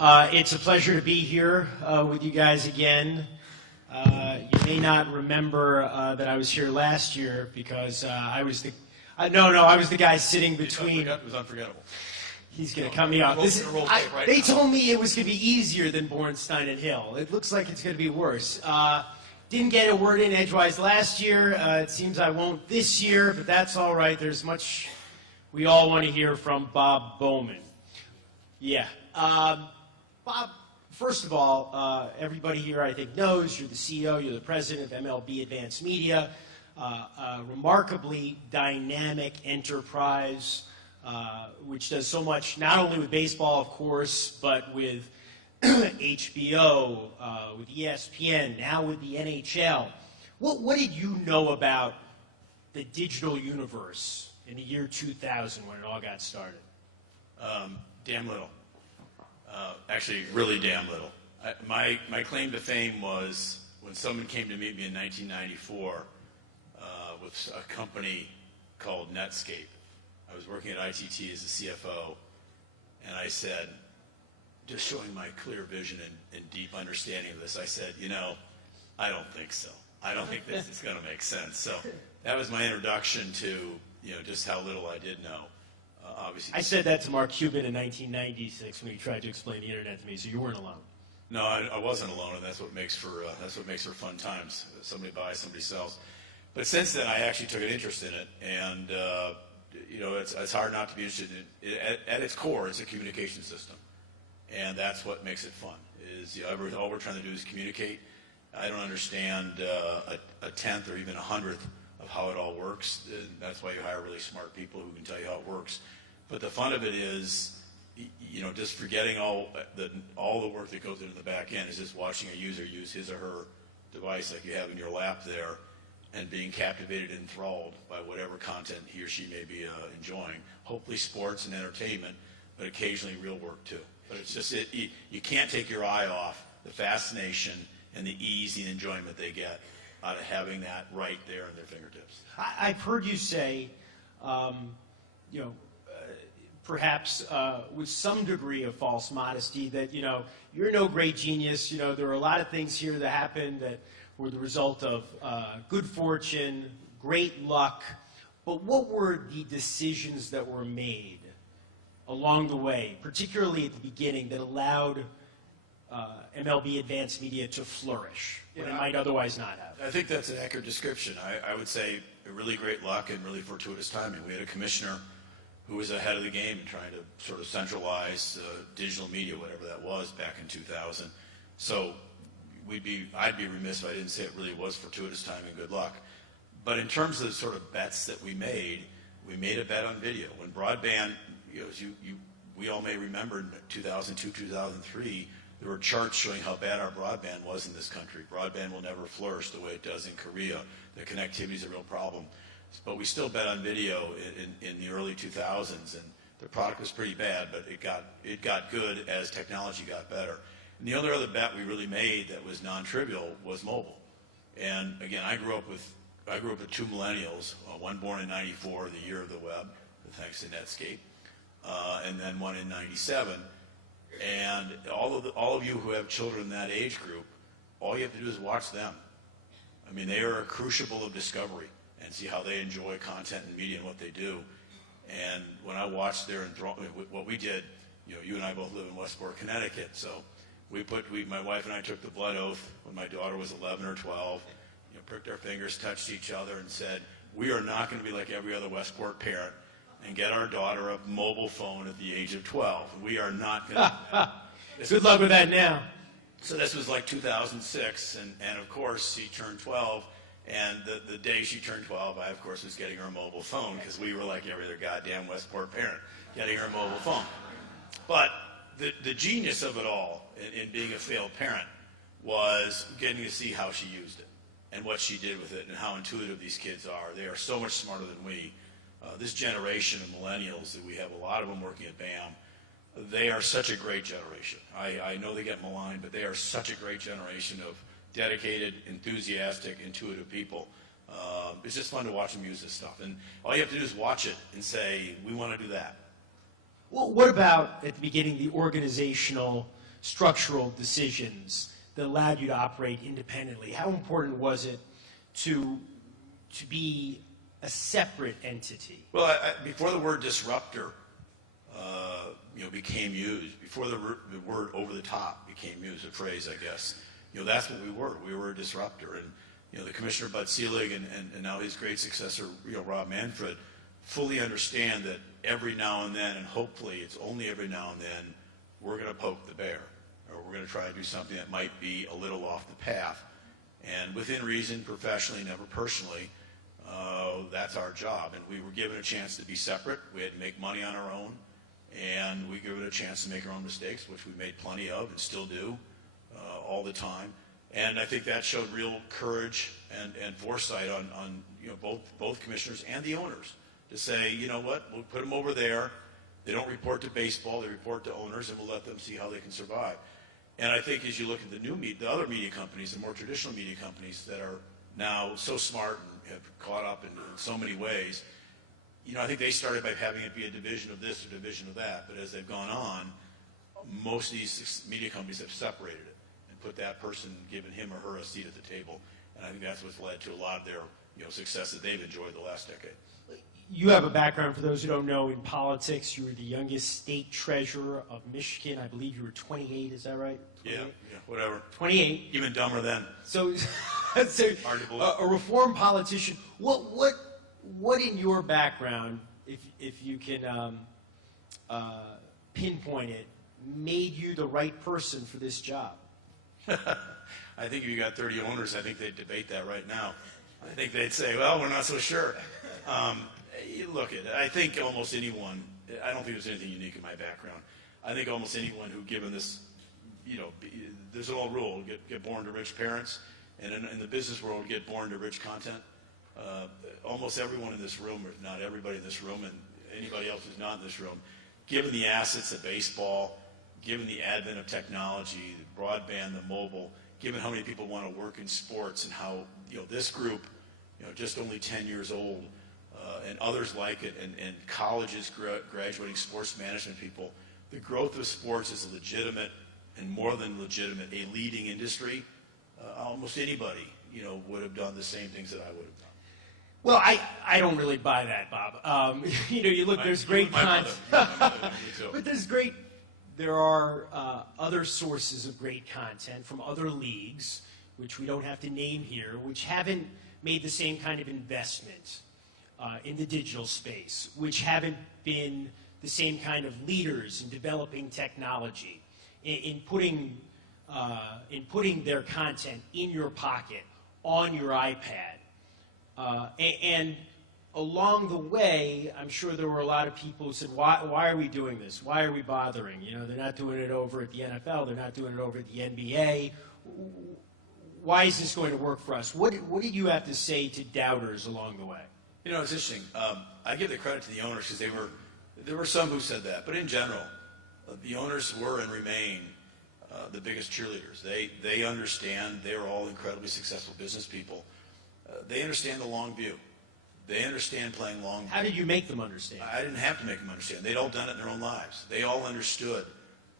It's a pleasure to be here with you guys again. You may not remember that I was here last year because I was the I was the guy sitting between. It was unforgettable. He's going to cut me off. They told me it was going to be easier than Bornstein and Hill. It looks like it's going to be worse. Didn't get a word in edgewise last year. It seems I won't this year, but that's all right. There's much we all want to hear from Bob Bowman. Yeah. Bob, first of all, everybody here I think knows you're the CEO, you're the president of MLB Advanced Media, a remarkably dynamic enterprise which does so much, not only with baseball, of course, but with HBO, with ESPN, now with the NHL. What did you know about the digital universe in the year 2000 when it all got started? Damn little. Actually, really damn little. My claim to fame was when someone came to meet me in 1994 with a company called Netscape. I was working at ITT as a CFO, and I said, just showing my clear vision and deep understanding of this, I said, I don't think so. I don't think this is going to make sense. So that was my introduction to, just how little I did know. Obviously, I said that to Mark Cuban in 1996 when he tried to explain the internet to me, so you weren't alone. No, I wasn't alone, and that's what makes for fun times. Somebody buys, somebody sells. But since then, I actually took an interest in it, and it's hard not to be interested in it. At its core, it's a communication system, and that's what makes it fun. All we're trying to do is communicate. I don't understand a tenth or even 100th of how it all works. That's why you hire really smart people who can tell you how it works. But the fun of it is, just forgetting all the work that goes into the back end is just watching a user use his or her device like you have in your lap there, and being captivated and enthralled by whatever content he or she may be enjoying. Hopefully sports and entertainment, but occasionally real work too. But it's just, you can't take your eye off the fascination and the ease and enjoyment they get out of having that right there in their fingertips. I've heard you say, perhaps with some degree of false modesty, that you're no great genius. There are a lot of things here that happened that were the result of good fortune, great luck. But what were the decisions that were made along the way, particularly at the beginning, that allowed MLB Advanced Media to flourish when it might otherwise not have? I think that's an accurate description. I would say really great luck and really fortuitous timing. We had a commissioner who was ahead of the game in trying to sort of centralize digital media, whatever that was, back in 2000. So I'd be remiss if I didn't say it really was fortuitous timing and good luck. But in terms of the sort of bets that we made a bet on video. When broadband, as we all may remember in 2002, 2003, there were charts showing how bad our broadband was in this country. Broadband will never flourish the way it does in Korea. The connectivity is a real problem. But we still bet on video in the early 2000s, and the product was pretty bad, but it got good as technology got better. And the other bet we really made that was non-trivial was mobile. And again, I grew up with two millennials, one born in '94, the year of the web, thanks to Netscape, and then one in '97. And all of you who have children in that age group, all you have to do is watch them. I mean, they are a crucible of discovery, and see how they enjoy content and media and what they do. And when I watched what we did, you and I both live in Westport, Connecticut, so my wife and I took the blood oath when my daughter was 11 or 12, pricked our fingers, touched each other, and said, we are not going to be like every other Westport parent and get our daughter a mobile phone at the age of 12. We are not going to do that. Good luck with that now. So this was like 2006, and of course she turned 12, and the day she turned 12, I of course was getting her a mobile phone, because we were like every other goddamn Westport parent, getting her a mobile phone. But the genius of it all, in being a failed parent, was getting to see how she used it, and what she did with it, and how intuitive these kids are. They are so much smarter than we. This generation of millennials, that we have a lot of them working at BAM, they are such a great generation. I know they get maligned, but they are such a great generation of dedicated, enthusiastic, intuitive people. It's just fun to watch them use this stuff. And all you have to do is watch it and say, we want to do that. Well, what about, at the beginning, the organizational structural decisions that allowed you to operate independently? How important was it to be a separate entity? Well, before the word disruptor became used, before the word over the top became used, a phrase, I guess, that's what we were. We were a disruptor. And the Commissioner Bud Selig and now his great successor, Rob Manfred, fully understand that every now and then, and hopefully it's only every now and then, we're going to poke the bear, or we're going to try to do something that might be a little off the path. And within reason, professionally, never personally, that's our job. And we were given a chance to be separate. We had to make money on our own, and we given a chance to make our own mistakes, which we made plenty of and still do all the time. And I think that showed real courage and foresight on both commissioners and the owners to say, you know what, we'll put them over there. They don't report to baseball, they report to owners, and we'll let them see how they can survive. And I think as you look at the other media companies, the more traditional media companies that are now so smart and have caught up in so many ways, I think they started by having it be a division of this or division of that. But as they've gone on, most of these media companies have separated it and put that person, given him or her a seat at the table. And I think that's what's led to a lot of their success that they've enjoyed the last decade. You have a background, for those who don't know, in politics. You were the youngest state treasurer of Michigan. I believe you were 28, is that right? 28? Yeah, whatever. 28. Even dumber then. So Hard to believe. a reform politician. What in your background, if you can pinpoint it, made you the right person for this job? I think if you got 30 owners, I think they'd debate that right now. I think they'd say, well, we're not so sure. Look, I think almost anyone, I don't think there's anything unique in my background. I think almost anyone who, given this, there's an old rule, get born to rich parents, and in the business world, get born to rich content. Almost everyone in this room, or not everybody in this room, and anybody else who's not in this room, given the assets of baseball, given the advent of technology, the broadband, the mobile, given how many people want to work in sports and how, this group, just only 10 years old, and others like it, and colleges graduating sports management people, the growth of sports is a legitimate, and more than legitimate, a leading industry. Almost anybody, would have done the same things that I would have done. Well, I don't really buy that, Bob. You look, there's great content. But there are other sources of great content from other leagues, which we don't have to name here, which haven't made the same kind of investment in the digital space, which haven't been the same kind of leaders in developing technology, in putting their content in your pocket, on your iPad. And along the way, I'm sure there were a lot of people who said, why are we doing this? Why are we bothering? They're not doing it over at the NFL. They're not doing it over at the NBA. Why is this going to work for us? What did you have to say to doubters along the way? It's interesting. I give the credit to the owners because there were some who said that. But in general, the owners were and remain the biggest cheerleaders. They understand. They're all incredibly successful business people. They understand the long view. They understand playing long. How did you make them understand? I didn't have to make them understand. They'd all done it in their own lives. They all understood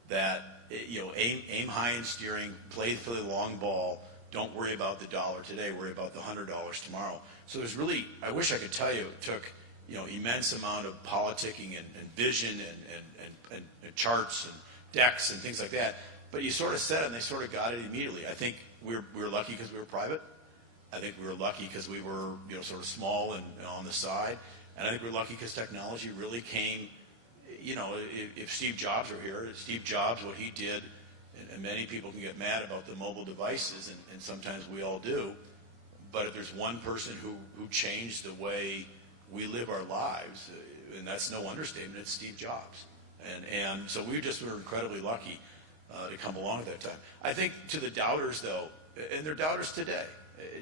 that aim high in steering, play for the long ball. Don't worry about the dollar today. Worry about the $100 tomorrow. So there's really, I wish I could tell you, it took immense amount of politicking and vision and charts and decks and things like that. But you sort of said it, and they sort of got it immediately. I think we were lucky because we were private. I think we were lucky because we were, sort of small and on the side. And I think we're lucky because technology really came, if Steve Jobs were here, Steve Jobs, what he did, and many people can get mad about the mobile devices, and sometimes we all do, but if there's one person who changed the way we live our lives, and that's no understatement, it's Steve Jobs. And so we just were incredibly lucky to come along at that time. I think to the doubters, though, and they're doubters today,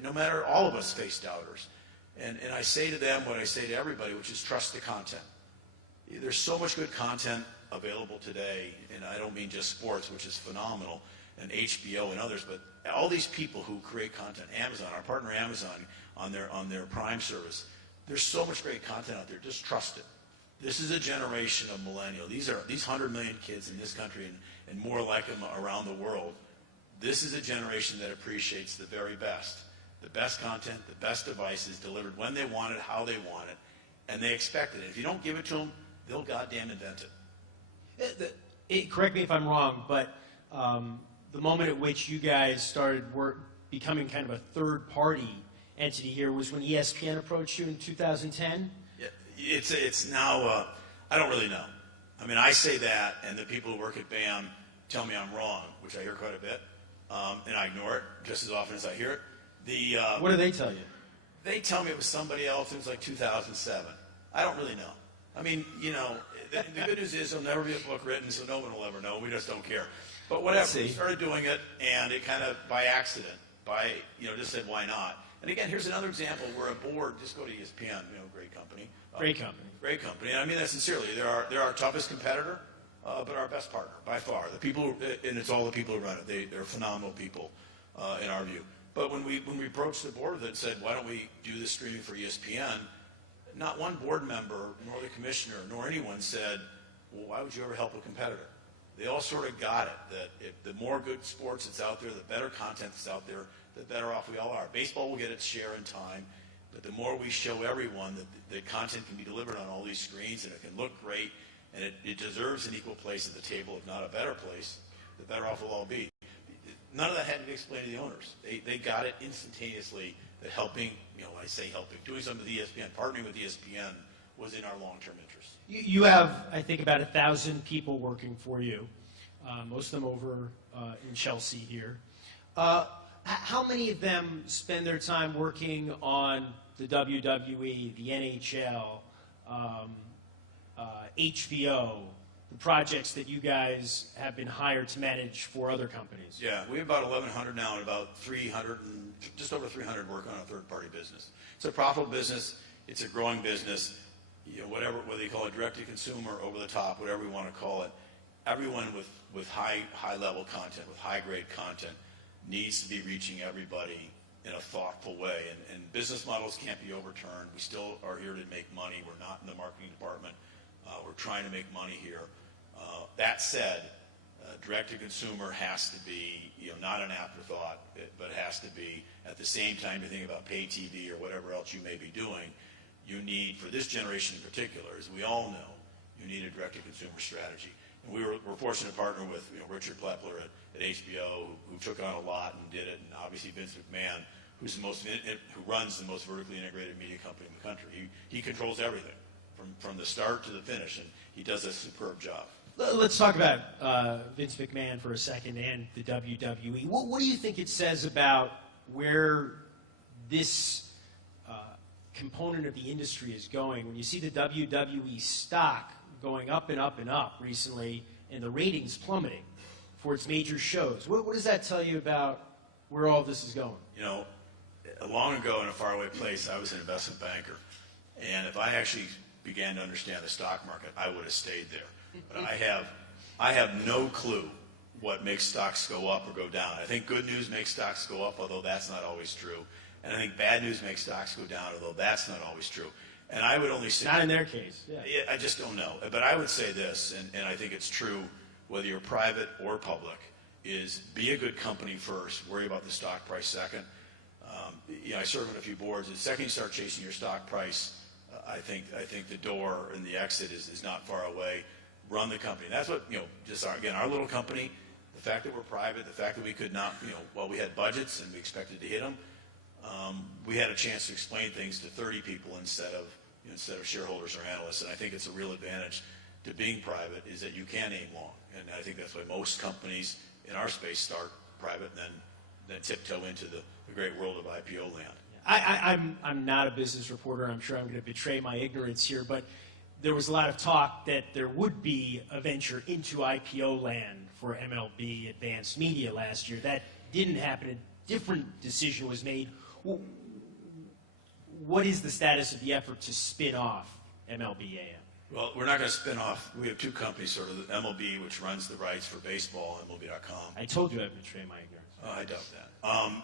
no matter, all of us face doubters. And I say to them what I say to everybody, which is trust the content. There's so much good content available today, and I don't mean just sports, which is phenomenal, and HBO and others, but all these people who create content, Amazon, our partner Amazon, on their Prime service, there's so much great content out there. Just trust it. This is a generation of millennials. These 100 million kids in this country and more like them around the world. This is a generation that appreciates the very best. The best content, the best devices delivered when they want it, how they want it, and they expect it. If you don't give it to them, they'll goddamn invent it. Correct me if I'm wrong, but the moment at which you guys started becoming kind of a third-party entity here was when ESPN approached you in 2010? Yeah, it's now, I don't really know. I mean, I say that, and the people who work at BAM tell me I'm wrong, which I hear quite a bit, and I ignore it just as often as I hear it. What do they tell you? They tell me it was somebody else. It was like 2007. I don't really know. I mean, you know, the good news is there'll never be a book written, so no one will ever know. We just don't care. But whatever. We started doing it, and it kind of by accident, just said why not. And again, here's another example where a board, just go to ESPN, great company. Great company. Great company. And I mean that sincerely. They're our toughest competitor, but our best partner by far. The people, and it's all the people who run it. They're phenomenal people in our view. But when we approached the board that said, why don't we do this streaming for ESPN, not one board member, nor the commissioner, nor anyone said, well, why would you ever help a competitor? They all sort of got it, that if the more good sports that's out there, the better content that's out there, the better off we all are. Baseball will get its share in time, but the more we show everyone that the content can be delivered on all these screens and it can look great and it deserves an equal place at the table, if not a better place, the better off we'll all be. None of that had to be explained to the owners. They got it instantaneously that helping, when I say helping, doing something with ESPN, partnering with ESPN was in our long-term interest. You have, I think, about 1,000 people working for you, most of them over in Chelsea here. How many of them spend their time working on the WWE, the NHL, HBO, the projects that you guys have been hired to manage for other companies? Yeah, we have about 1,100 now and about 300, just over 300 work on a third-party business. It's a profitable business. It's a growing business. Whether you call it direct-to-consumer, over-the-top, whatever we want to call it, everyone with high-level content, with high-grade content, needs to be reaching everybody in a thoughtful way. And business models can't be overturned. We still are here to make money. We're not in the marketing department. We're trying to make money here. That said, direct-to-consumer has to be, not an afterthought, but has to be at the same time you think about pay TV or whatever else you may be doing. You need, for this generation in particular, as we all know, you need a direct-to-consumer strategy. And we're fortunate to partner with Richard Plepler at HBO, who took on a lot and did it, and obviously Vince McMahon, who runs the most vertically integrated media company in the country. He controls everything from the start to the finish, and he does a superb job. Let's talk about Vince McMahon for a second and the WWE. What do you think it says about where this component of the industry is going when you see the WWE stock going up and up and up recently and the ratings plummeting for its major shows? What does that tell you about where all this is going? Long ago in a faraway place, I was an investment banker, and if I actually began to understand the stock market, I would have stayed there. But I have no clue what makes stocks go up or go down. I think good news makes stocks go up, although that's not always true. And I think bad news makes stocks go down, although that's not always true. And I would only say... Not in their case. Yeah. I just don't know. But I would say this, and I think it's true whether you're private or public, is be a good company first, worry about the stock price second. I serve on a few boards. The second you start chasing your stock price, I think the door and the exit is not far away. Run the company. That's what, our little company, the fact that we're private, the fact that we could not, while we had budgets and we expected to hit them, we had a chance to explain things to 30 people instead of shareholders or analysts. And I think it's a real advantage to being private is that you can aim long. And I think that's why most companies in our space start private and then tiptoe into the great world of IPO land. I'm not a business reporter. I'm sure I'm going to betray my ignorance here, but there was a lot of talk that there would be a venture into IPO land for MLB Advanced Media last year. That didn't happen. A different decision was made. What is the status of the effort to spin off MLBAM? Well, we're not going to spin off. We have two companies, sort of the MLB, which runs the rights for baseball, MLB.com. I told you I'd betray my ignorance. I doubt that.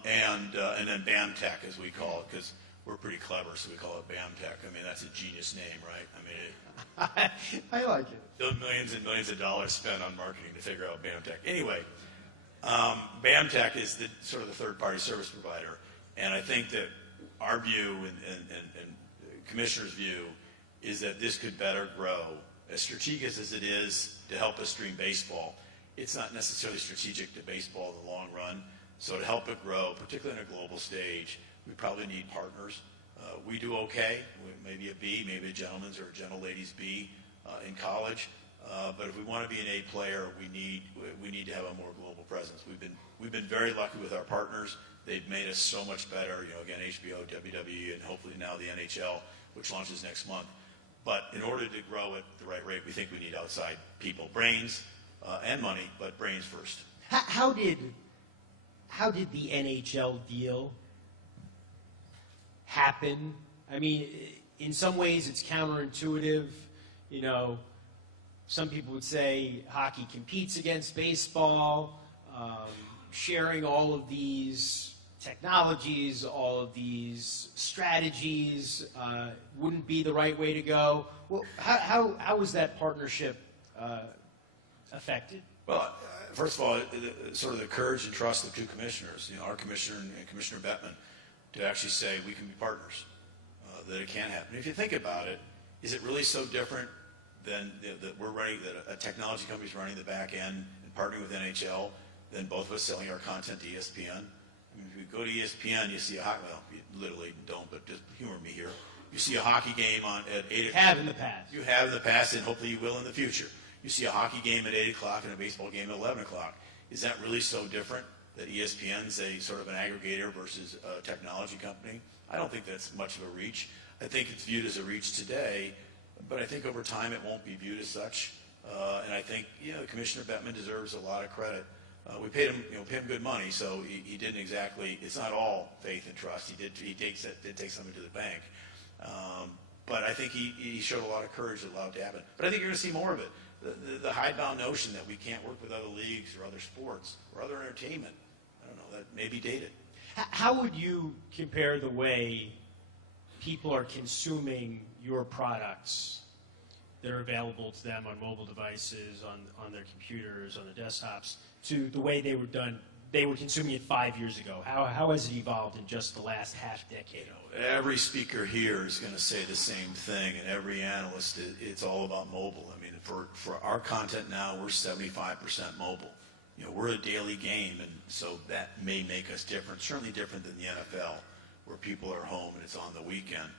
And then BAM Tech, as we call it, because we're pretty clever, so we call it BAM Tech. I mean, that's a genius name, right? I mean, I like it. the millions and millions of dollars spent on marketing to figure out BAM Tech. Anyway, BAM Tech is the sort of the third-party service provider, and I think that our view and Commissioner's view is that this could better grow. As strategic as it is to help us stream baseball, it's not necessarily strategic to baseball in the long run. So to help it grow, particularly on a global stage, we probably need partners. We do okay, maybe a B, maybe a gentleman's or a gentlelady's B in college. But if we want to be an A player, we need to have a more global presence. We've been very lucky with our partners. They've made us so much better. You know, again, HBO, WWE, and hopefully now the NHL, which launches next month. But in order to grow at the right rate, we think we need outside people, brains and money, but brains first. How did the NHL deal happen? I mean, in some ways it's counterintuitive. You know, some people would say hockey competes against baseball. Sharing all of these technologies, all of these strategies wouldn't be the right way to go. Well, how was that partnership affected? Well, first of all, sort of the courage and trust of two commissioners, you know, our commissioner and Commissioner Bettman, to actually say we can be partners, that it can happen. If you think about it, is it really so different than that we're running, that a technology company's running the back end and partnering with NHL, than both of us selling our content to ESPN? I mean, if you go to ESPN, you see well, you literally don't, but just humor me here. You see a hockey game at 8 o'clock. Have in the past. You have in the past, and hopefully you will in the future. You see a hockey game at 8 o'clock and a baseball game at 11 o'clock. Is that really so different that ESPN's a sort of an aggregator versus a technology company? I don't think that's much of a reach. I think it's viewed as a reach today, but I think over time it won't be viewed as such. And I think, you know, Commissioner Bettman deserves a lot of credit. We paid him, paid him good money, so he didn't exactly. It's not all faith and trust. He did take something to the bank, but I think he showed a lot of courage to allow it to happen. But I think you're going to see more of it. The hidebound notion that we can't work with other leagues or other sports or other entertainment, I don't know, that may be dated. How would you compare the way people are consuming your products that are available to them on mobile devices, on their computers, on their desktops, to the way they were consuming it 5 years ago? How has it evolved in just the last half decade? Every speaker here is going to say the same thing, and every analyst, it's all about mobile. I mean, for our content now, we're 75% mobile. You know, we're a daily game, and so that may make us different, certainly different than the NFL, where people are home and it's on the weekend.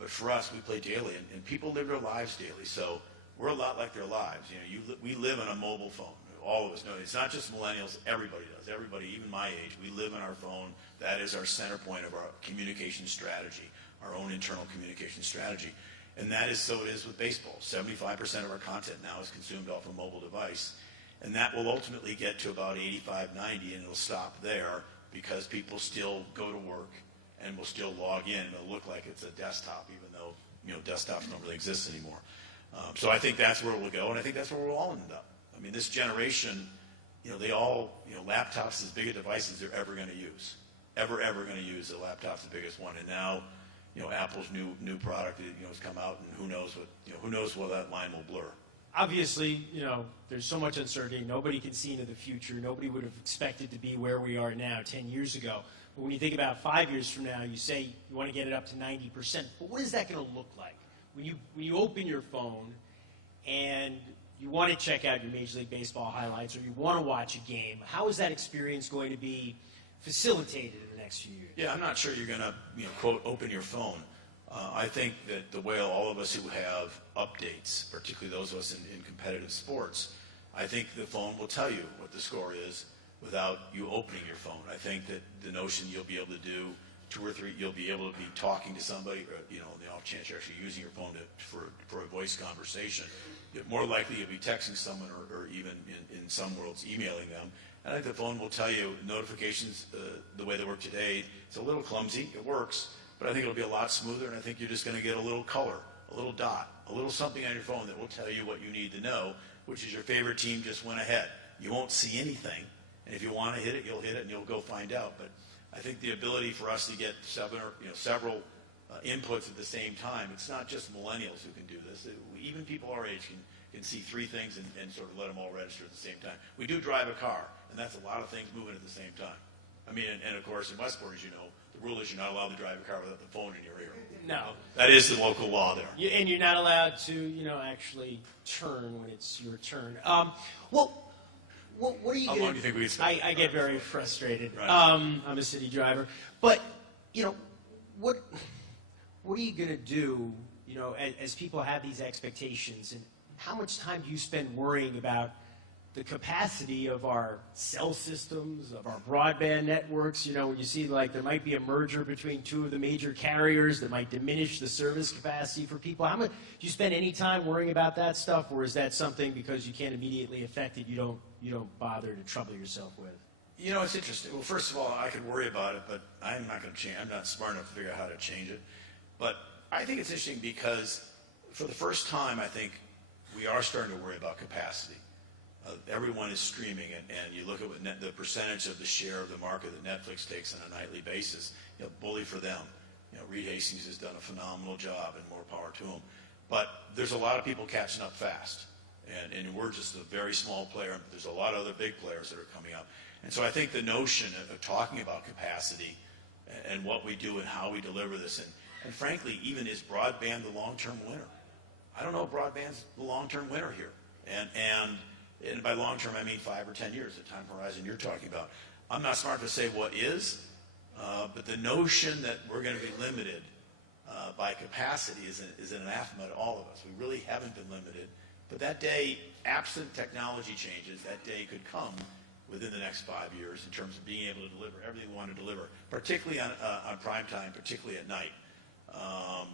But for us, we play daily, and people live their lives daily. So we're a lot like their lives. You know, we live on a mobile phone. All of us know it's not just millennials. Everybody does. Everybody, even my age, we live on our phone. That is our center point of our communication strategy, our own internal communication strategy. And that is so it is with baseball. 75% of our content now is consumed off a mobile device. And that will ultimately get to about 85, 90, and it'll stop there because people still go to work and will still log in. It'll look like it's a desktop, even though, you know, desktops don't really exist anymore. So I think that's where it will go, and I think that's where we'll all end up. I mean, this generation, you know, they all, you know, laptops as big a device as they're ever going to use. Ever going to use. The laptop's the biggest one. And now, you know, Apple's new product, you know, has come out, and who knows what that line will blur. Obviously, you know, there's so much uncertainty. Nobody can see into the future. Nobody would have expected to be where we are now 10 years ago. But when you think about 5 years from now, you say you want to get it up to 90%. But what is that going to look like? When you open your phone and you want to check out your Major League Baseball highlights or you want to watch a game, how is that experience going to be facilitated in the next few years? Yeah, I'm not sure you're going to, you know, quote, open your phone. I think that the way all of us who have updates, particularly those of us in competitive sports, I think the phone will tell you what the score is without you opening your phone. I think that the notion you'll be able to do 2 or 3, you'll be able to be talking to somebody, or, you know, the off chance you're actually using your phone for a voice conversation. You're more likely you'll be texting someone or even in some worlds emailing them. And I think the phone will tell you notifications the way they work today. It's a little clumsy. It works. But I think it'll be a lot smoother, and I think you're just going to get a little color, a little dot, a little something on your phone that will tell you what you need to know, which is your favorite team just went ahead. You won't see anything, and if you want to hit it, you'll hit it, and you'll go find out. But I think the ability for us to get several inputs at the same time. It's not just millennials who can do this. Even people our age can see three things and sort of let them all register at the same time. We do drive a car, and that's a lot of things moving at the same time. I mean, and of course, in Westport, as you know, the rule is you're not allowed to drive a car without the phone in your ear. No. That is the local law there. And you're not allowed to, actually turn when it's your turn. Well, what are you How long do you think we'd spend? I get very frustrated. Right. I'm a city driver. But, what are you going to do, as people have these expectations? And how much time do you spend worrying about the capacity of our cell systems, of our broadband networks? When you see like there might be a merger between two of the major carriers that might diminish the service capacity for people. How much do you spend any time worrying about that stuff, or is that something because you can't immediately affect it, you don't bother to trouble yourself with? It's interesting. Well, first of all, I could worry about it, but I'm not going to change. I'm not smart enough to figure out how to change it. But I think it's interesting because for the first time, I think we are starting to worry about capacity. Everyone is streaming, and you look at the percentage of the share of the market that Netflix takes on a nightly basis. Bully for them. Reed Hastings has done a phenomenal job, and more power to him. But there's a lot of people catching up fast, and we're just a very small player. But there's a lot of other big players that are coming up, and so I think the notion of talking about capacity and what we do and how we deliver this, and frankly, even is broadband the long-term winner? I don't know if broadband's the long-term winner here, and by long-term, I mean 5 or 10 years, the time horizon you're talking about. I'm not smart to say what is, but the notion that we're going to be limited by capacity is an anathema to all of us. We really haven't been limited. But that day, absent technology changes, that day could come within the next 5 years in terms of being able to deliver everything we want to deliver, particularly on prime time, particularly at night.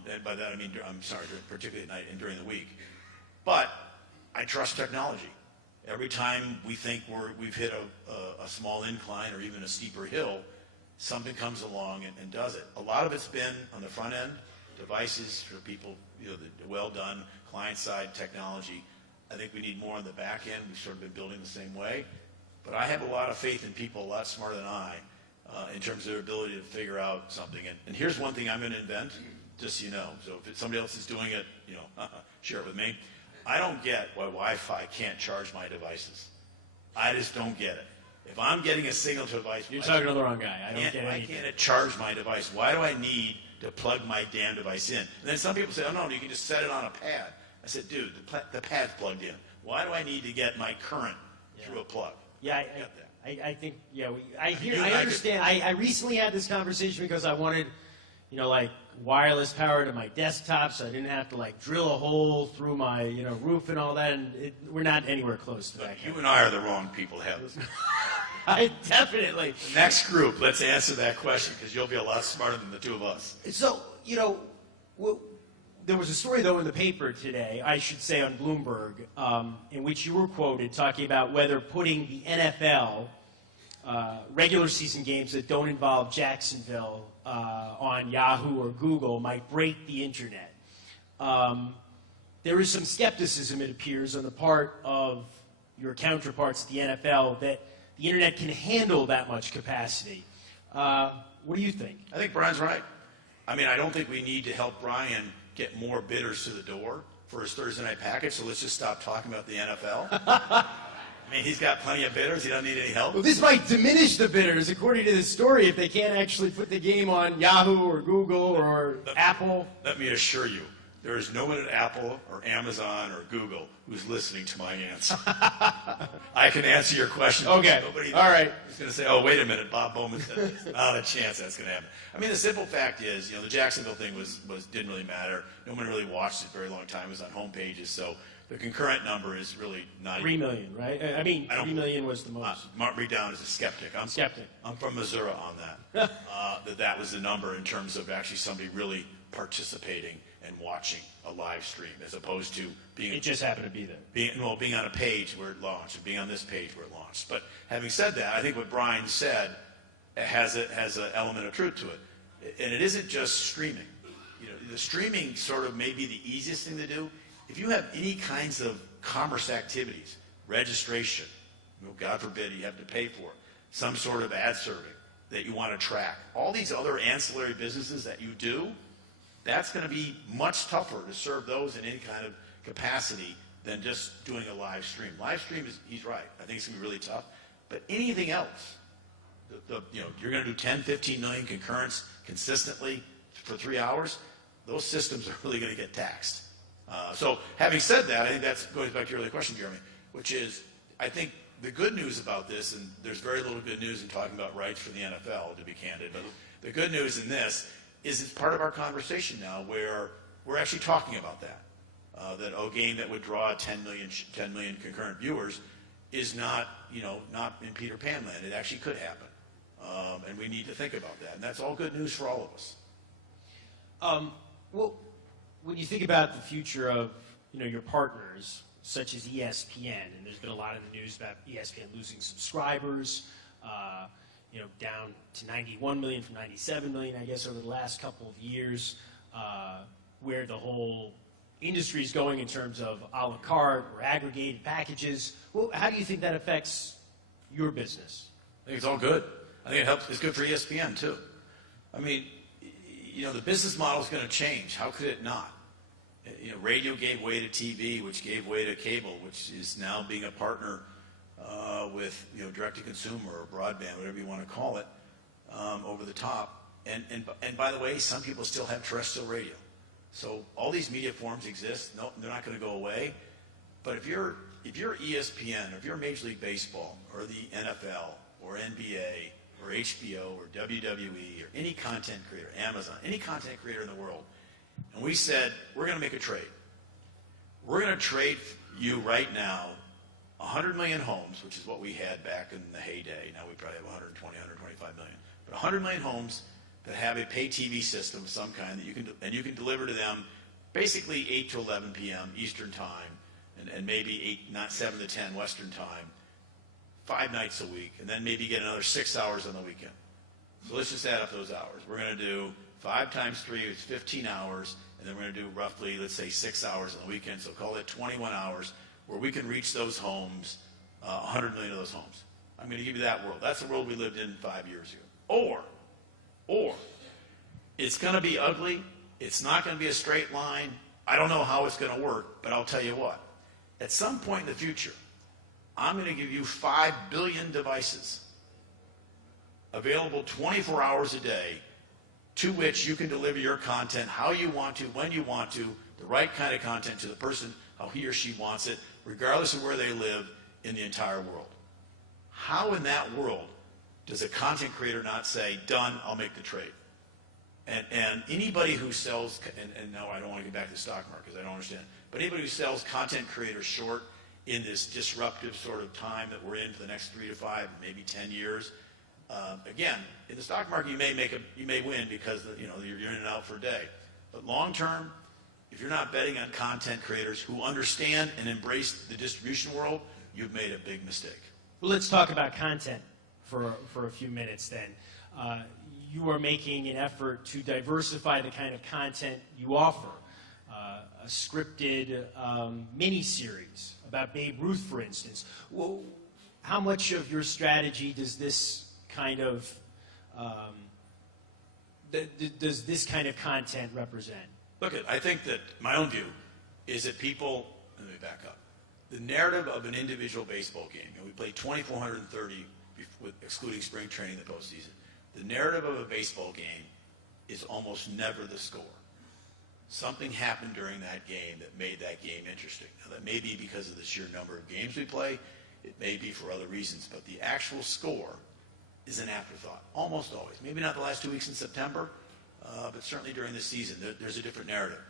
And by that I mean, particularly at night and during the week. But I trust technology. Every time we think we've hit a small incline or even a steeper hill, something comes along and does it. A lot of it's been on the front end, devices for people, the well-done client-side technology. I think we need more on the back end. We've sort of been building the same way. But I have a lot of faith in people a lot smarter than I in terms of their ability to figure out something. And here's one thing I'm going to invent, just so you know. So if somebody else is doing it, share it with me. I don't get why Wi-Fi can't charge my devices. I just don't get it. If I'm getting a signal to a device, you're talking to the wrong guy. I don't get anything. Why can't it charge my device? Why do I need to plug my damn device in? And then some people say, oh no, you can just set it on a pad. I said, dude, the pad's plugged in. Why do I need to get my current through a plug? Yeah, I think, I understand. I recently had this conversation because I wanted, wireless power to my desktop, so I didn't have to drill a hole through my roof and all that. And we're not anywhere close to that. You and I are the wrong people to have this. I definitely. Next group, let's answer that question because you'll be a lot smarter than the two of us. So there was a story though in the paper today, I should say on Bloomberg, in which you were quoted talking about whether putting the NFL regular season games that don't involve Jacksonville on Yahoo or Google might break the internet. There is some skepticism, it appears, on the part of your counterparts at the NFL that the internet can handle that much capacity. What do you think? I think Brian's right. I mean, I don't think we need to help Brian get more bidders to the door for his Thursday night package, so let's just stop talking about the NFL. I mean, he's got plenty of bidders. He doesn't need any help. Well, this might diminish the bidders, according to this story, if they can't actually put the game on Yahoo or Google or Apple. Let me assure you, there is no one at Apple or Amazon or Google who's listening to my answer. I can answer your question. Okay. Nobody all right. is going to say, oh, wait a minute, Bob Bowman said this. Not a chance that's going to happen. I mean, the simple fact is, the Jacksonville thing didn't really matter. No one really watched it a very long time. It was on home pages, so the concurrent number is really not 3 million, right? I mean, 3 million was the most. Mark me down as a skeptic. I'm from Missouri on that. that was the number in terms of actually somebody really participating and watching a live stream, as opposed to being. It just happened to be there. Being on a page where it launched, and being on this page where it launched. But having said that, I think what Brian said has an element of truth to it, and it isn't just streaming. The streaming sort of may be the easiest thing to do. If you have any kinds of commerce activities, registration, God forbid you have to pay for it, some sort of ad serving, that you want to track. All these other ancillary businesses that you do, that's going to be much tougher to serve those in any kind of capacity than just doing a live stream. Live stream is, he's right, I think it's going to be really tough. But anything else, you're going to do 10, 15 million concurrents consistently for 3 hours, those systems are really going to get taxed. So having said that, I think that goes back to your earlier question, Jeremy, which is, I think the good news about this, and there's very little good news in talking about rights for the NFL, to be candid, but the good news in this is it's part of our conversation now where we're actually talking about that. That a game that would draw 10 million concurrent viewers is not, not in Peter Pan land. It actually could happen. And we need to think about that. And that's all good news for all of us. Well, when you think about the future of, your partners, such as ESPN, and there's been a lot in the news about ESPN losing subscribers, down to 91 million from 97 million, I guess, over the last couple of years, where the whole industry is going in terms of a la carte or aggregated packages. Well, how do you think that affects your business? I think it's all good. I think it helps. It's good for ESPN, too. I mean, the business model is going to change. How could it not? Radio gave way to TV, which gave way to cable, which is now being a partner with direct-to-consumer or broadband, whatever you want to call it, over the top. And by the way, some people still have terrestrial radio. So all these media forms exist. No, they're not going to go away. But if you're ESPN, or if you're Major League Baseball, or the NFL, or NBA, or HBO, or WWE, or any content creator, Amazon, any content creator in the world, and we said, we're going to make a trade. We're going to trade you right now 100 million homes, which is what we had back in the heyday. Now we probably have 120, 125 million. But 100 million homes that have a pay TV system of some kind that you can deliver to them basically 8 to 11 p.m. Eastern time, and maybe 7 to 10 Western time, 5 nights a week, and then maybe get another 6 hours on the weekend. So let's just add up those hours. We're going to do 5 times 3 is 15 hours, and then we're going to do roughly, let's say, 6 hours on the weekend, so call it 21 hours, where we can reach those homes, 100 million of those homes. I'm going to give you that world. That's the world we lived in 5 years ago. Or it's going to be ugly. It's not going to be a straight line. I don't know how it's going to work, but I'll tell you what. At some point in the future, I'm going to give you 5 billion devices available 24 hours a day to which you can deliver your content how you want to, when you want to, the right kind of content to the person, how he or she wants it, regardless of where they live in the entire world. How in that world does a content creator not say, done, I'll make the trade? And anybody who sells, and now I don't want to get back to the stock market because I don't understand, but anybody who sells content creators short in this disruptive sort of time that we're in for the next 3 to 5, maybe 10 years, again, in the stock market you may win because you're in and out for a day. But long term, if you're not betting on content creators who understand and embrace the distribution world, you've made a big mistake. Well, let's talk about content for a few minutes then. You are making an effort to diversify the kind of content you offer. A scripted mini-series about Babe Ruth, for instance. Well, how much of your strategy does this kind of content represent? Look, I think that my own view is that people, let me back up, the narrative of an individual baseball game, and we played 2,430 excluding spring training the postseason, the narrative of a baseball game is almost never the score. Something happened during that game that made that game interesting. Now, that may be because of the sheer number of games we play. It may be for other reasons. But the actual score is an afterthought, almost always. Maybe not the last 2 weeks in September, but certainly during the season, there's a different narrative.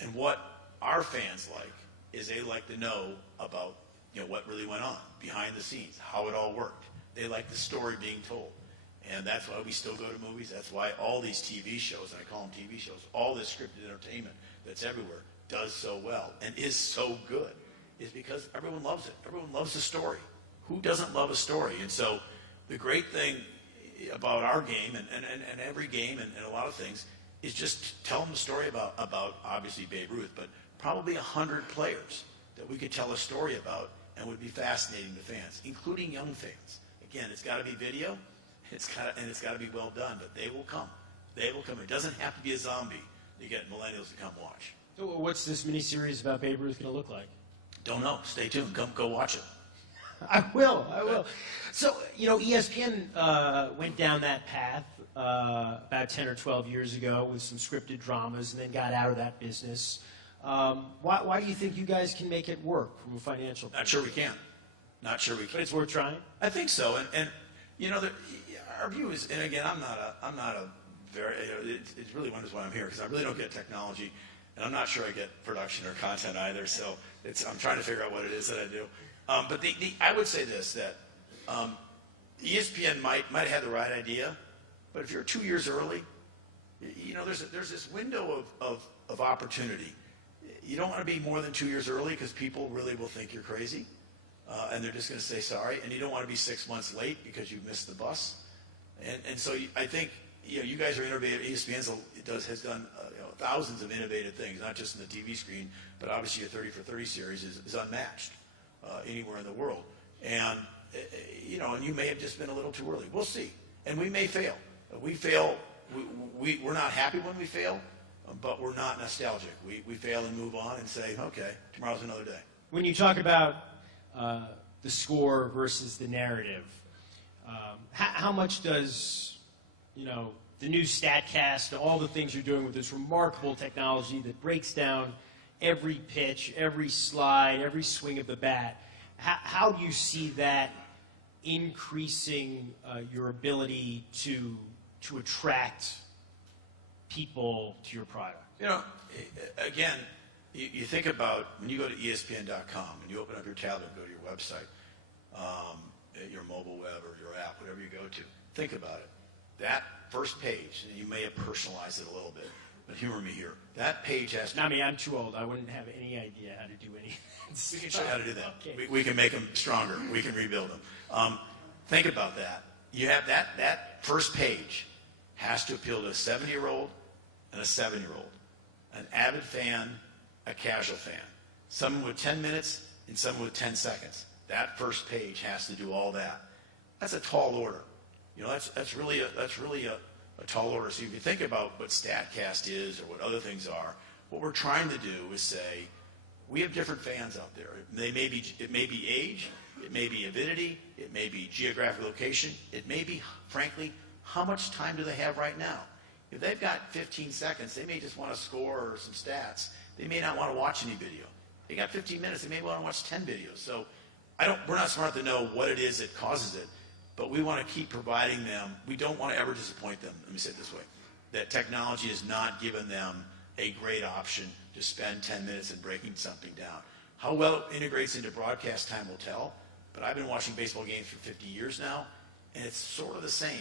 And what our fans like is they like to know about what really went on behind the scenes, how it all worked. They like the story being told. And that's why we still go to movies. That's why all these TV shows, and I call them TV shows, all this scripted entertainment that's everywhere does so well and is so good, is because everyone loves it. Everyone loves the story. Who doesn't love a story? And so the great thing about our game and every game and a lot of things is just tell them the story about obviously Babe Ruth, but probably 100 players that we could tell a story about and would be fascinating to fans, including young fans. Again, it's got to be video. It's got to be well done, but they will come. They will come. It doesn't have to be a zombie to get millennials to come watch. So what's this miniseries about Babe Ruth going to look like? Don't know. Stay tuned. Go watch it. I will. So, ESPN went down that path about 10 or 12 years ago with some scripted dramas and then got out of that business. Why do you think you guys can make it work from a financial point? Not sure we can. Not sure we can. But it's worth trying? I think so. And our view is, and again, I'm not a very, it's really wonders why I'm here, because I really don't get technology, and I'm not sure I get production or content either, so I'm trying to figure out what it is that I do. But I would say this, that ESPN might have had the right idea, but if you're 2 years early, there's this window of opportunity. You don't want to be more than 2 years early because people really will think you're crazy, and they're just going to say sorry. And you don't want to be 6 months late because you missed the bus. And so I think you guys are innovative. ESPN has done thousands of innovative things, not just in the TV screen, but obviously your 30 for 30 series is unmatched anywhere in the world. And and you may have just been a little too early. We'll see, and we may fail. We fail. We're not happy when we fail, but we're not nostalgic. We fail and move on and say, okay, tomorrow's another day. When you talk about the score versus the narrative, how much does the new StatCast, all the things you're doing with this remarkable technology that breaks down every pitch, every slide, every swing of the bat, how do you see that increasing your ability to attract people to your product? Again, you think about when you go to ESPN.com and you open up your tablet and go to your website, your mobile web or your app, whatever you go to, think about it. That first page, and you may have personalized it a little bit, but humor me here. That page has to... Not me, I'm too old. I wouldn't have any idea how to do anything. We can show you how to do that. Okay. We can make them stronger. We can rebuild them. Think about that. You have that first page has to appeal to a 70-year-old and a 7-year-old, an avid fan, a casual fan, someone with 10 minutes and someone with 10 seconds. That first page has to do all that. That's a tall order. That's really a tall order. So if you think about what StatCast is or what other things are, what we're trying to do is say we have different fans out there. It may be age, it may be avidity, it may be geographic location, it may be, frankly, how much time do they have right now? If they've got 15 seconds, they may just want to score or some stats. They may not want to watch any video. They got 15 minutes, they may want to watch 10 videos. So we're not smart to know what it is that causes it, but we want to keep providing them. We don't want to ever disappoint them. Let me say it this way. That technology has not given them a great option to spend 10 minutes in breaking something down. How well it integrates into broadcast time will tell, but I've been watching baseball games for 50 years now, and it's sort of the same.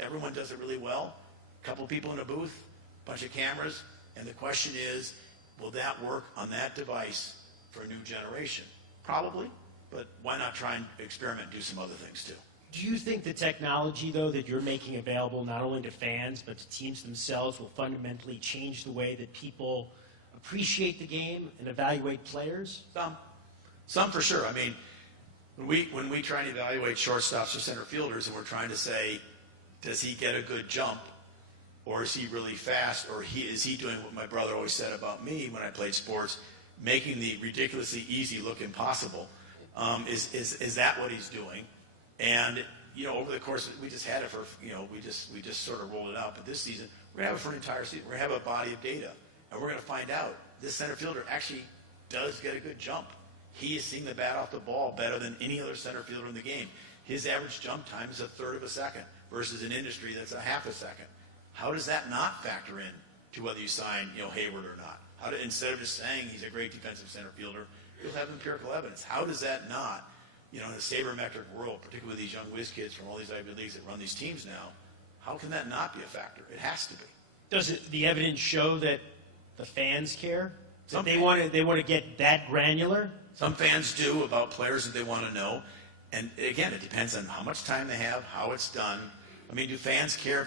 Everyone does it really well. A couple people in a booth, a bunch of cameras, and the question is, will that work on that device for a new generation? Probably, but why not try and experiment and do some other things too? Do you think the technology, though, that you're making available not only to fans but to teams themselves will fundamentally change the way that people appreciate the game and evaluate players? Some for sure. I mean, when we try and evaluate shortstops or center fielders and we're trying to say, does he get a good jump, or is he really fast, or is he doing what my brother always said about me when I played sports, making the ridiculously easy look impossible? Is that what he's doing? And over the course, we just had it for we just sort of rolled it out. But this season, we're gonna have it for an entire season. We're gonna have a body of data, and we're gonna find out this center fielder actually does get a good jump. He is seeing the bat off the ball better than any other center fielder in the game. His average jump time is a third of a second versus an industry that's a half a second. How does that not factor in to whether you sign Hayward or not? Instead of just saying he's a great defensive center fielder, you'll have empirical evidence. How does that not? In a sabermetric world, particularly with these young whiz kids from all these Ivy Leagues that run these teams now, how can that not be a factor? It has to be. Does the evidence show that the fans care? That they want to get that granular? Some fans do, about players that they want to know. And again, it depends on how much time they have, how it's done. I mean, do fans care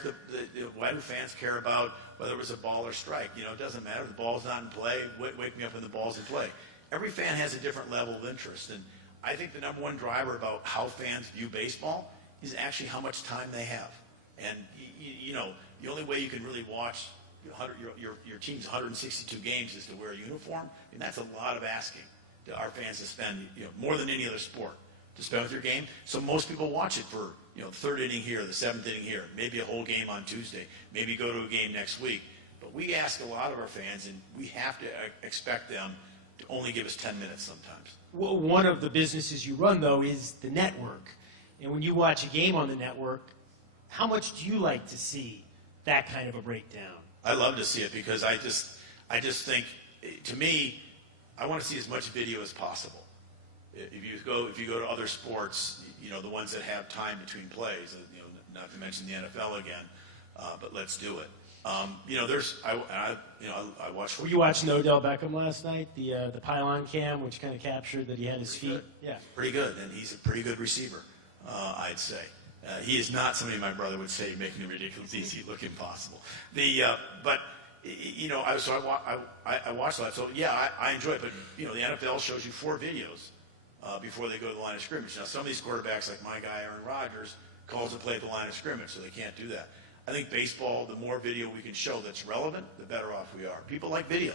why do fans care about whether it was a ball or strike? It doesn't matter. If the ball's not in play, wake me up when the ball's in play. Every fan has a different level of interest. And I think the number one driver about how fans view baseball is actually how much time they have. And, you know, the only way you can really watch your team's 162 games is to wear a uniform, and that's a lot of asking to our fans to spend, you know, more than any other sport to spend with your game. So most people watch it for, you know, third inning here, the seventh inning here, maybe a whole game on Tuesday, maybe go to a game next week. But we ask a lot of our fans, and we have to expect them to only give us 10 minutes sometimes. Well, one of the businesses you run, though, is the network. And when you watch a game on the network, how much do you like to see that kind of a breakdown? I love to see it because I just think, to me, I want to see as much video as possible. If you go to other sports, you know, the ones that have time between plays, you know, not to mention the NFL again, but let's do it. You know, I watched. Well, you watched Odell Beckham last night, the pylon cam, which kind of captured that he had his feet. Good. Yeah, pretty good, and he's a pretty good receiver, I'd say. He is not somebody my brother would say making it ridiculously easy look impossible. But you know, I watched that. So yeah, I enjoy it. But you know, the NFL shows you 4 videos before they go to the line of scrimmage. Now, some of these quarterbacks, like my guy Aaron Rodgers, calls a play at the line of scrimmage, so they can't do that. I think baseball, the more video we can show that's relevant, the better off we are. People like video.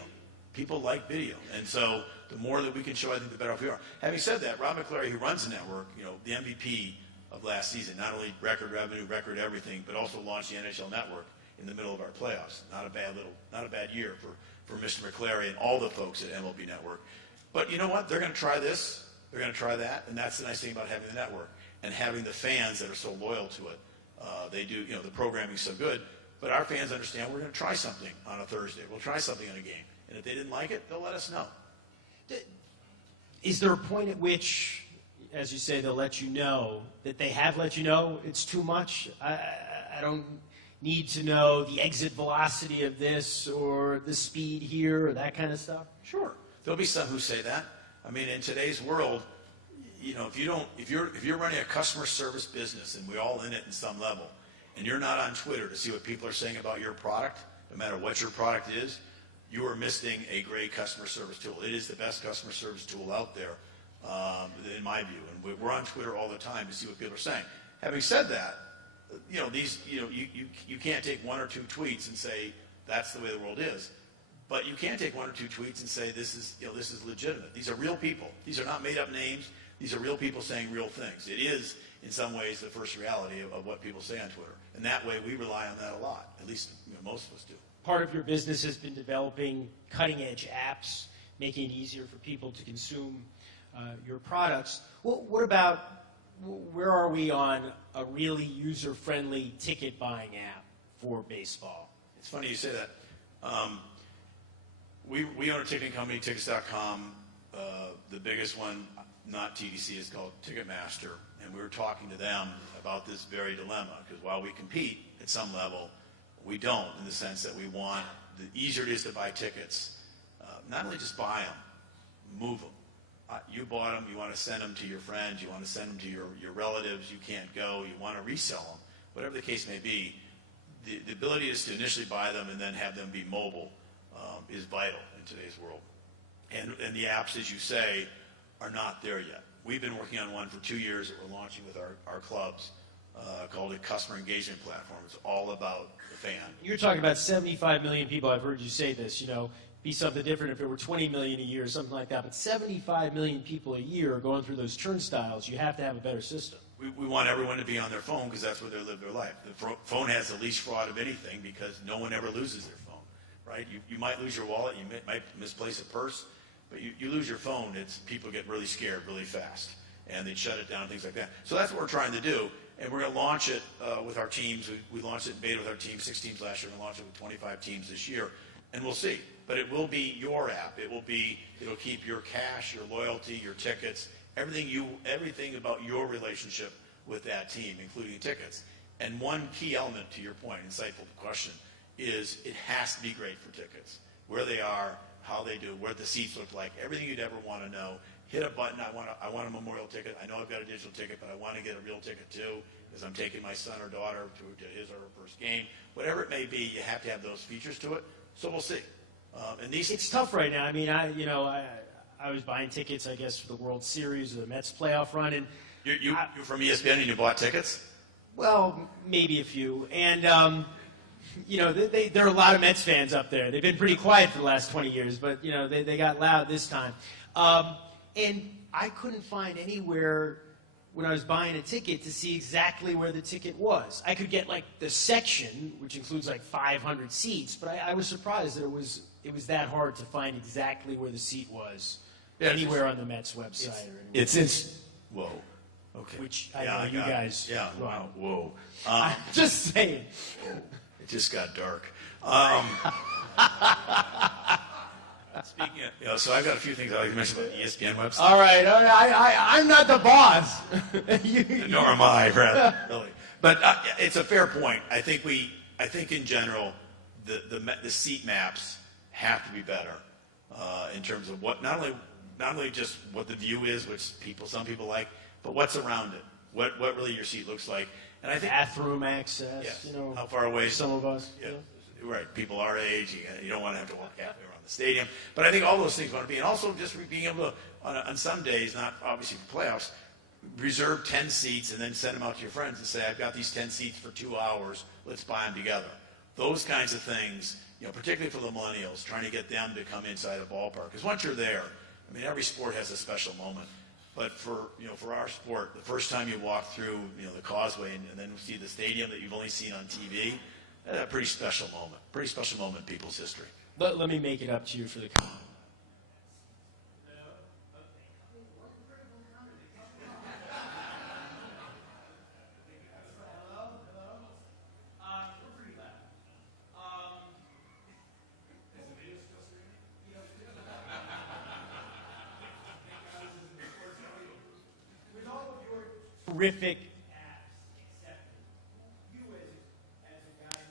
People like video. And so the more that we can show, I think the better off we are. Having said that, Rob McClary, who runs the network, you know, the MVP of last season, not only record revenue, record everything, but also launched the NHL Network in the middle of our playoffs. Not a bad year for Mr. McClary and all the folks at MLB Network. But you know what? They're going to try this. They're going to try that. And that's the nice thing about having the network and having the fans that are so loyal to it. They do, you know, the programming's so good, but our fans understand we're going to try something on a Thursday. We'll try something in a game. And if they didn't like it, they'll let us know. Is there a point at which, as you say, they'll let you know that they have let you know it's too much? I don't need to know the exit velocity of this or the speed here or that kind of stuff? Sure. There'll be some who say that. I mean, in today's world, you know, if you're running a customer service business, and we're all in it in some level, and you're not on Twitter to see what people are saying about your product, no matter what your product is, you are missing a great customer service tool. It is the best customer service tool out there, in my view. And we're on Twitter all the time to see what people are saying. Having said that, you know, you can't take 1 or 2 tweets and say that's the way the world is. But you can take 1 or 2 tweets and say this is legitimate. These are real people. These are not made up names. These are real people saying real things. It is, in some ways, the first reality of what people say on Twitter. And that way, we rely on that a lot. At least, you know, most of us do. Part of your business has been developing cutting-edge apps, making it easier for people to consume your products. What about, where are we on a really user-friendly ticket buying app for baseball? It's funny you say that. We own a ticketing company, tickets.com. The biggest one, not TDC, is called Ticketmaster. And we were talking to them about this very dilemma, because while we compete at some level, we don't, in the sense that we want, the easier it is to buy tickets, not only just buy them, move them. You bought them, you want to send them to your friends, you want to send them to your relatives, you can't go, you want to resell them, whatever the case may be. The ability is to initially buy them and then have them be mobile is vital in today's world. And the apps, as you say, are not there yet. We've been working on one for 2 years that we're launching with our clubs called a customer engagement platform. It's all about the fan. You're talking about 75 million people. I've heard you say this, you know, be something different if it were 20 million a year or something like that. But 75 million people a year are going through those turnstiles. You have to have a better system. We want everyone to be on their phone because that's where they live their life. The phone has the least fraud of anything because no one ever loses their phone, right? You might lose your wallet, you might misplace a purse, but you lose your phone, people get really scared really fast, and they shut it down, things like that. So that's what we're trying to do, and we're going to launch it with our teams. We launched it in beta with our teams, 6 teams last year. We're going to launch it with 25 teams this year, and we'll see. But it will be your app. It'll keep your cash, your loyalty, your tickets, everything about your relationship with that team, including tickets. And one key element to your point, insightful question, is it has to be great for tickets. Where they are, how they do, what the seats look like, everything you'd ever want to know. Hit a button, I want a memorial ticket. I know I've got a digital ticket, but I want to get a real ticket too, because I'm taking my son or daughter to his or her first game. Whatever it may be, you have to have those features to it. So we'll see. It's tough right now. I mean, I was buying tickets, I guess, for the World Series or the Mets playoff run, and you're from ESPN and you bought tickets? Well, maybe a few. And, you know, there are a lot of Mets fans up there. They've been pretty quiet for the last 20 years, but, you know, they got loud this time. And I couldn't find anywhere when I was buying a ticket to see exactly where the ticket was. I could get, like, the section, which includes, like, 500 seats, but I was surprised that it was that hard to find exactly where the seat was anywhere on the Mets website. Whoa. Okay. Which I know you guys. Yeah. Wow. Whoa. I'm just saying. It just got dark. Speaking of, you know, so I've got a few things I'd like to mention about the ESPN website. All right. I'm not the boss. Nor am I, Brad. Really. But it's a fair point. I think in general, the seat maps have to be better in terms of what not only just what the view is, which some people like, but what's around it. What really your seat looks like. And I think bathroom access. Yes. You know, how far away some of us. Yeah. Right. People our age, you don't want to have to walk halfway around the stadium. But I think all those things want to be, and also just being able to, on some days, not obviously for playoffs, reserve 10 seats and then send them out to your friends and say, I've got these 10 seats for 2 hours. Let's buy them together. Those kinds of things, you know, particularly for the millennials, trying to get them to come inside a ballpark. Because once you're there, I mean, every sport has a special moment. But for our sport, the first time you walk through, you know, the causeway and then see the stadium that you've only seen on TV, a pretty special moment in people's history. Let me make it up to you for the. Terrific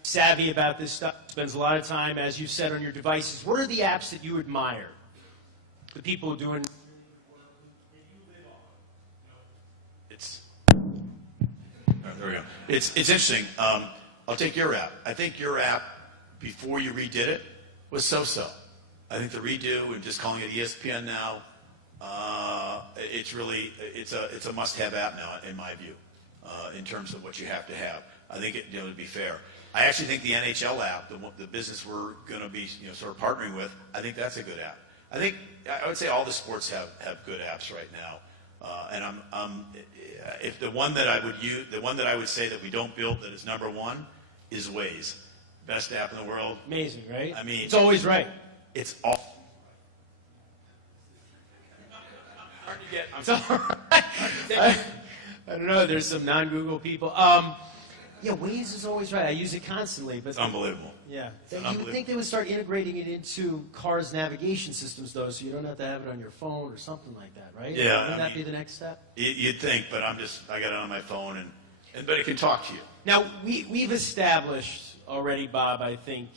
savvy about this stuff, spends a lot of time, as you said, on your devices. What are the apps that you admire? The people who are doing. There we go. It's interesting. I'll take your app. I think your app, before you redid it, was so-so. I think the redo and just calling it ESPN now, it's a must-have app now, in my view, in terms of what you have to have. I think to be fair. I actually think the NHL app, the business we're going to be sort of partnering with, I think that's a good app. I would say all the sports have good apps right now, and if the one that I would say that we don't build that is number one is Waze, best app in the world. Amazing, right? I mean, it's always right. It's all. Hard to get. It's all right. I don't know. There's some non-Google people. Yeah, Waze is always right. I use it constantly. But it's unbelievable. Yeah. You would think they would start integrating it into cars' navigation systems, though, so you don't have to have it on your phone or something like that, right? Yeah. Wouldn't that be the next step? You'd think, but I got it on my phone, but it can talk to you. Now, we've established already, Bob, I think,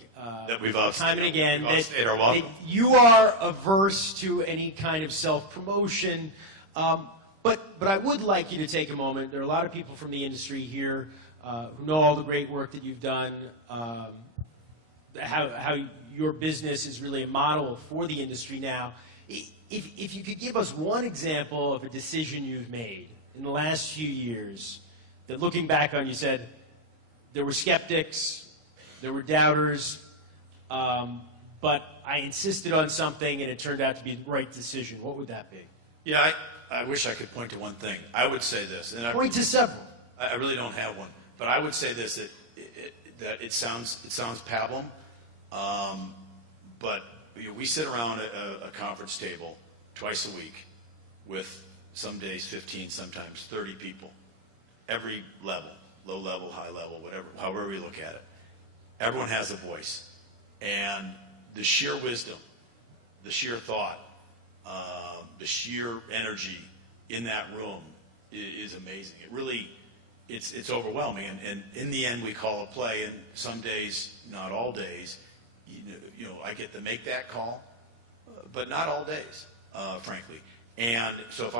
that we've time and again, that you are averse to any kind of self-promotion. But I would like you to take a moment. There are a lot of people from the industry here who know all the great work that you've done, how your business is really a model for the industry now. If you could give us one example of a decision you've made in the last few years that, looking back on, you said there were skeptics, there were doubters, but I insisted on something and it turned out to be the right decision. What would that be? Yeah, I wish I could point to one thing. I would say this. And point to several. I really don't have one. But I would say this, that it sounds pablum, but we sit around a conference table twice a week with some days 15, sometimes 30 people, every level, low level, high level, whatever, however we look at it. Everyone has a voice. And the sheer wisdom, the sheer thought, the sheer energy in that room is amazing. It really, it's overwhelming. And in the end, we call a play. And some days, not all days, I get to make that call, but not all days, frankly. And so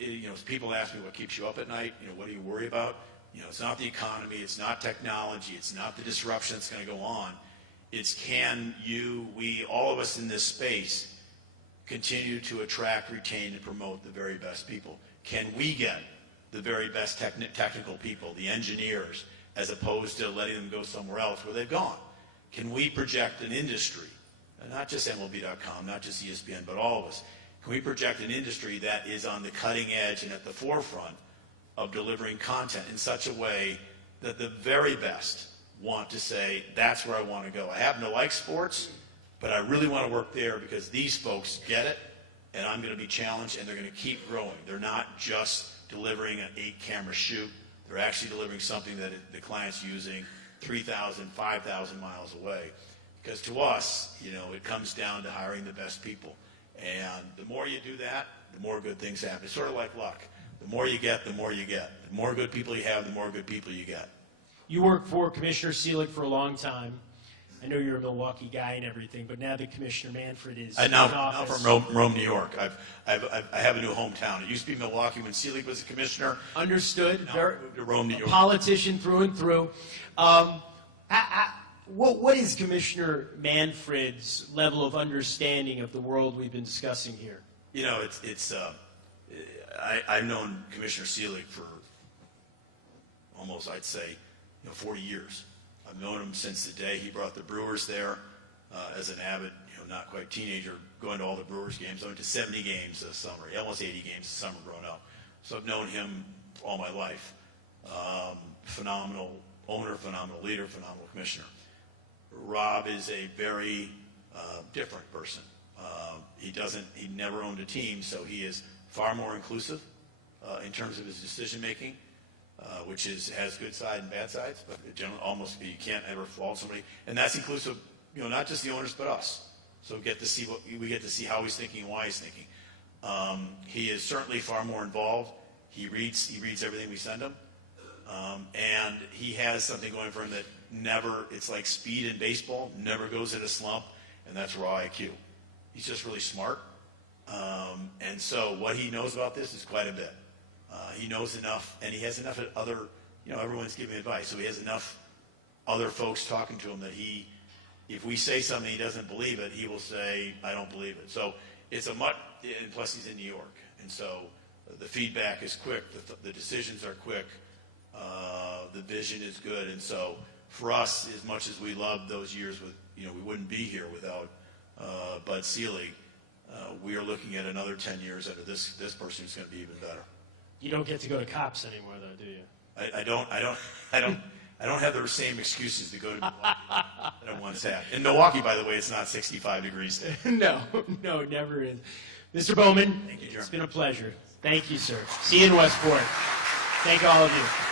if people ask me what keeps you up at night, what do you worry about? It's not the economy, it's not technology, it's not the disruption that's going to go on. It's can we, all of us in this space, continue to attract, retain, and promote the very best people? Can we get the very best technical people, the engineers, as opposed to letting them go somewhere else where they've gone? Can we project an industry, and not just MLB.com, not just ESPN, but all of us, can we project an industry that is on the cutting edge and at the forefront of delivering content in such a way that the very best want to say, that's where I want to go. I happen to like sports, but I really want to work there because these folks get it, and I'm going to be challenged, and they're going to keep growing. They're not just delivering an 8-camera shoot. They're actually delivering something that the client's using 3,000, 5,000 miles away. Because to us, you know, it comes down to hiring the best people. And the more you do that, the more good things happen. It's sort of like luck. The more you get, the more you get. The more good people you have, the more good people you get. You worked for Commissioner Seelig for a long time. I know you're a Milwaukee guy and everything, but now that Commissioner Manfred is in now office. from Rome, New York. I have a new hometown. It used to be Milwaukee when Seelig was a commissioner. Understood. Now I moved to Rome, New York. Politician through and through. What is Commissioner Manfred's level of understanding of the world we've been discussing here? You know, I've known Commissioner Seelig for almost, I'd say, 40 years. I've known him since the day he brought the Brewers there as an avid, not quite teenager, going to all the Brewers games. I went to 70 games this summer, almost 80 games this summer growing up. So I've known him all my life. Phenomenal owner, phenomenal leader, phenomenal commissioner. Rob is a very different person. He never owned a team, so he is far more inclusive in terms of his decision making. Which has good sides and bad sides, but it generally you can't ever fault somebody, and that's inclusive, not just the owners but us. So we get to see how he's thinking and why he's thinking. He is certainly far more involved. He reads everything we send him, and he has something going for him that it's like speed in baseball, never goes in a slump, and that's raw IQ. He's just really smart, and so what he knows about this is quite a bit. He knows enough, and he has enough other, everyone's giving advice, so he has enough other folks talking to him that if we say something he doesn't believe it, he will say, I don't believe it. So it's and plus he's in New York, and so the feedback is quick, the decisions are quick, the vision is good, and so for us, as much as we love those years we wouldn't be here without Bud Seelig, we are looking at another 10 years under this person who's going to be even better. You don't get to go to Cops anymore, though, do you? I don't have the same excuses to go to Milwaukee that I once had. In Milwaukee, by the way, it's not 65 degrees today. No, never is. Mr. Bowman, Thank you, Jeremy. It's been a pleasure. Thank you, sir. See you in Westport. Thank all of you.